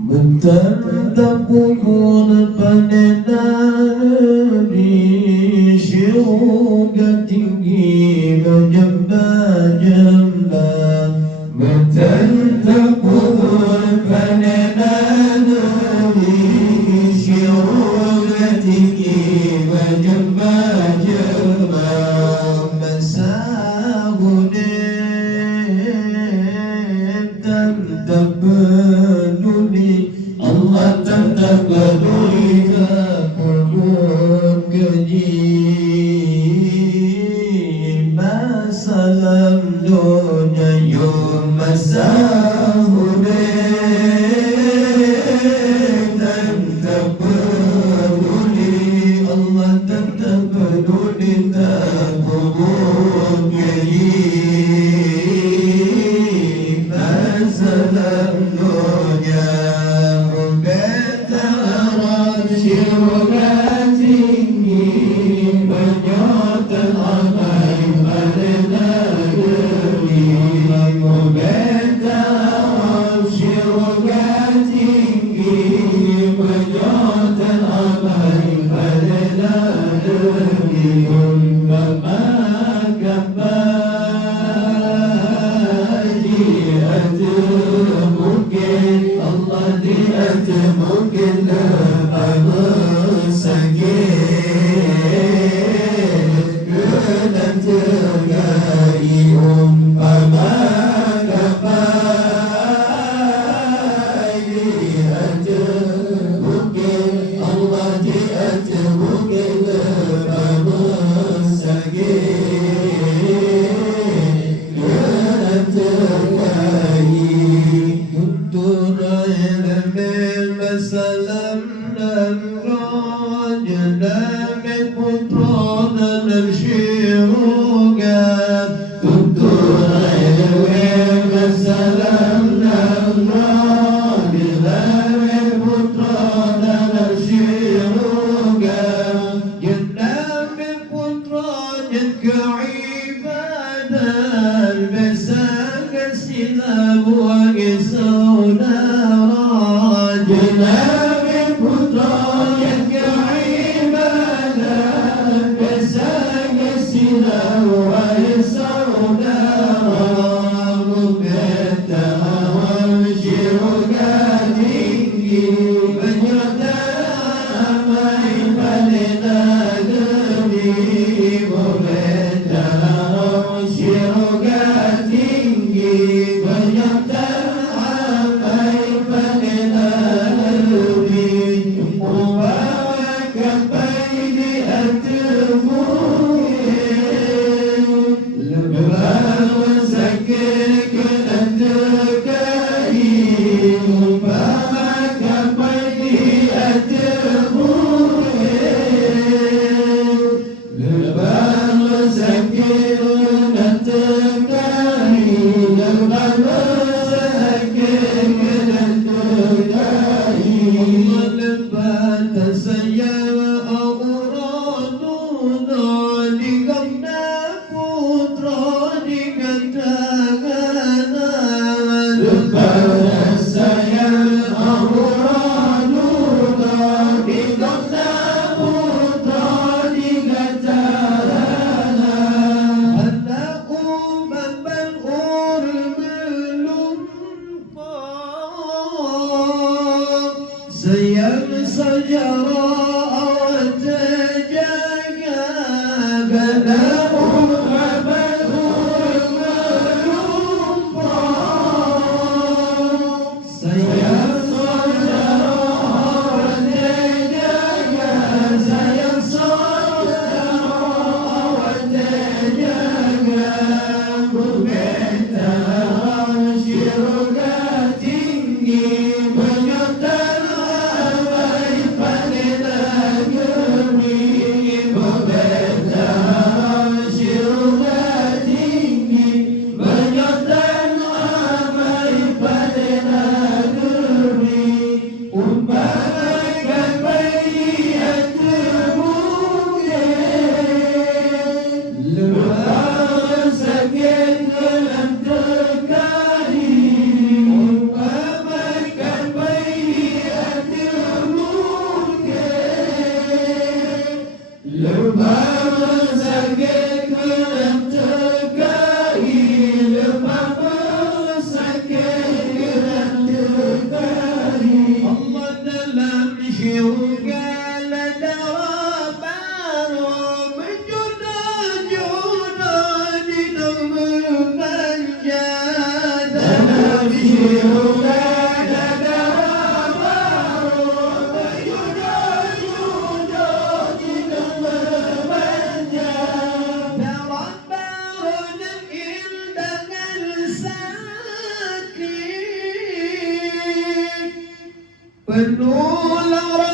Bertepuk pada dari syurga tinggi berjambah-jambah. Bertepuk pada dari syurga tinggi berjambah-jambah. Masahudin tak peduli, Allah tak peduli takut keji. Masalah dunia yom masahudin tak peduli, Allah tak peduli takut keji. Masalah dunia syurga tinggi menyotan amai pada negeri. Membentang syurga tinggi menyotan amai pada negeri. Memakan baji mungkin Allah diat mungkin sakit kenan tergai umpama gapai diat mungkin Allah diat mungkin sakit kenan tergai untuk salam dan raja dan putra dan syurga. Untuk salam dan raja dan putra dan syurga. Jannah putra dan keibadah bersama silam wa saudara. Jannah putra yang keibadah bersama silam wa saudara. Bertahun syurga tinggi menyertai pada negeri. Bertahun syurga tinggi menyertai pada negeri. Membawakan bayi antumu lebar sakit kenan terkai. Membawakan bayi antumu lebar sakit kenan terkai. Lebar sakit kenan terkai. Lebat saya auraduna digana putra digantagana. Lebat saya auraduna digana putra digantagana. Anak umat banur melumpah. Sayang sejarah awak terjaga. Anak umat banur melumpah. Sayang sejarah awak terjaga. Sayang sejarah awak terjaga. Membentang syurga tinggi menyertai pada negeri. Membentang syurga tinggi menyertai pada negeri. Umpamakan bayi antumu lebar sakit kenan terkai. Syurga negara baru berjudul-judul kita berpanjang. Darat baru jemil dengan sakit, penuh lara